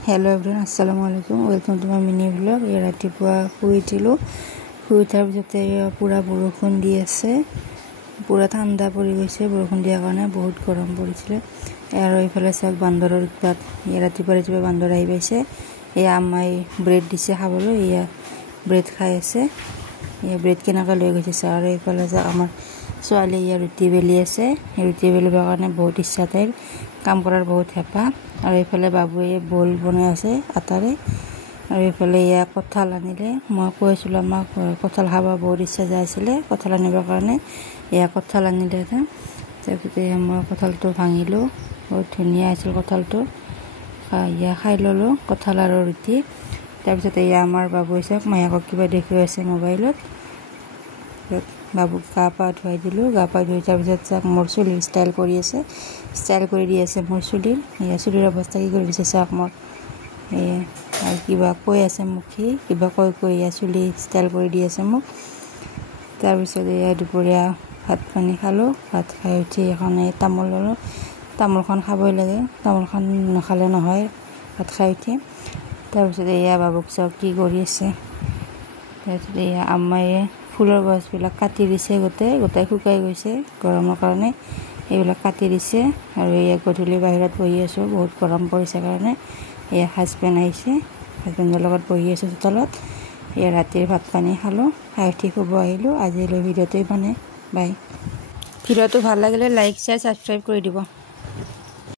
Hello everyone अस्सलामु अलैकुम welcome to my mini blog. ये रातिपुৱা শুই উঠাৰ পিছতে পুৰা বৰষুণ দি আছে, পুৰা ঠাণ্ডা পৰি গৈছে। বৰষুণ দিয়াৰ কাৰণে বহুত গৰম পৰিছিলে। আৰু এইফালে চাওক বান্দৰৰ উৎপাত। ৰাতিপুৱা বান্দৰ আহি পাইছে। এয়া আম্মাই ব্ৰেড দিছে খাবলৈ, এয়া ব্ৰেড খাই আছে। এয়া ব্ৰেড কেনেকৈ লৈ গৈছে চাওক। আৰু এইফালে চাওক আমাৰ ছোৱালী এয়া ৰুটি বেলি আছে। ৰুটি বেলিবৰ কাৰণে বহুত ইচ্ছা, তাইৰ কাম কৰাৰ বহুত হেঁপাহ। আৰু এইফালে বাবুয়ে বল বনাই আছে আটাৰে। আৰু এইফালে এয়া কঁঠাল আনিলে। মই কৈছিলোঁ আমাক কঁঠাল খাব বহুত ইচ্ছা যাই আছিলে, কঁঠাল আনিবৰ কাৰণে। এয়া কঁঠাল আনিলে। তাৰপিছতে মই কঁঠালটো ভাঙিলোঁ, বহুত ধুনীয়া আছিল কঁঠালটো। এয়া খাই ল'লোঁ কঁঠাল আৰু ৰুটি। তাৰপিছতে এয়া আমাৰ বাবুয়ে চাওক মায়াকক কিবা দেখুৱাই আছে মোবাইলত। বাবুক গা পা ধুৱাই দিলোঁ। গা পা ধুই তাৰপিছত চাওক মোৰ চুলিৰ ষ্টাইল কৰি আছে, ষ্টাইল কৰি দি আছে মোৰ চুলিৰ। এয়া চুলিৰ অৱস্থা কি কৰি দিছে চাওক মোৰ। এয়া আৰু কিবা কৈ আছে মোক, সি কিবা কৈ এয়া চুলি ষ্টাইল কৰি দি আছে মোক। তাৰপিছত এয়া দুপৰীয়া ভাত পানী খালোঁ। ভাত খাই উঠি এখন এই তামোল ল'লোঁ। তামোলখন খাবই লাগে, তামোলখন নাখালে নহয় ভাত খাই উঠি। তাৰপিছত এয়া বাবুক চাওক কি কৰি আছে। তাৰপিছত এয়া আম্মায়ে ফুলৰ গছবিলাক কাটি দিছে, গোটেই শুকাই গৈছে গৰমৰ কাৰণে। এইবিলাক কাটি দিছে। আৰু এয়া গধূলি বাহিৰত বহি আছোঁ, বহুত গৰম পৰিছে কাৰণে। এয়া হাজবেণ্ড আহিছে, হাজবেণ্ডৰ লগত বহি আছোঁ চোতালত। এয়া ৰাতিৰ ভাত পানী খালোঁ, খাই উঠি শুব আহিলোঁ। আজিলৈ ভিডিঅ'টো ইমানে, বাই। ভিডিঅ'টো ভাল লাগিলে লাইক শ্বেয়াৰ ছাবস্ক্ৰাইব কৰি দিব।